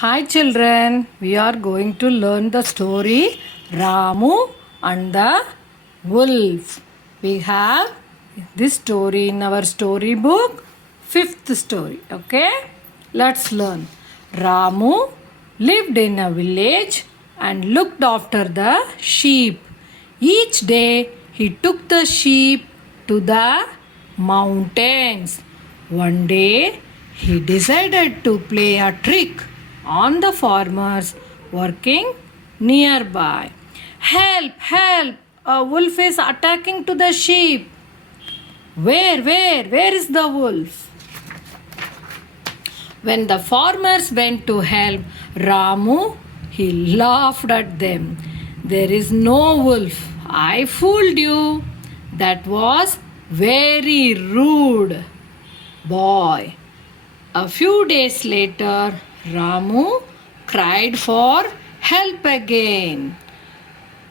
Hi children, we are going to learn the story Ramu and the Wolf. We have this story in our storybook, fifth story. Okay, let's learn. Ramu lived in a village and looked after the sheep. Each day he took the sheep to the mountains. One day he decided to play a trick on the farmers working nearby. Help, help! A wolf is attacking to the sheep. Where is the wolf? When the farmers went to help Ramu, he laughed at them. There is no wolf. I fooled you. That was very rude, boy. A few days later, Ramu cried for help again.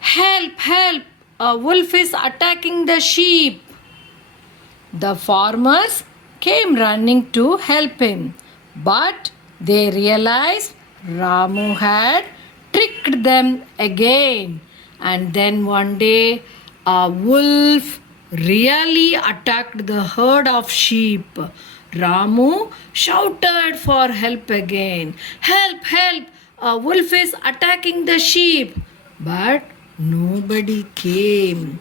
Help, help! A wolf is attacking the sheep. The farmers came running to help him, but they realized Ramu had tricked them again. And then one day, a wolf really attacked the herd of sheep. Ramu shouted for help again. Help, help! A wolf is attacking the sheep. But nobody came.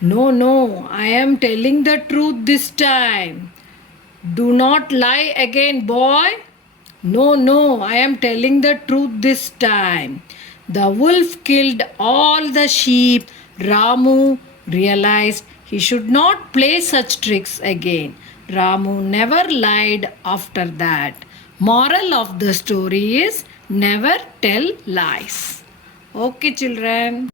No, I am telling the truth this time. Do not lie again, boy. No, I am telling the truth this time. The wolf killed all the sheep. Ramu realized he should not play such tricks again. Ramu never lied after that. Moral of the story is never tell lies. Okay, children.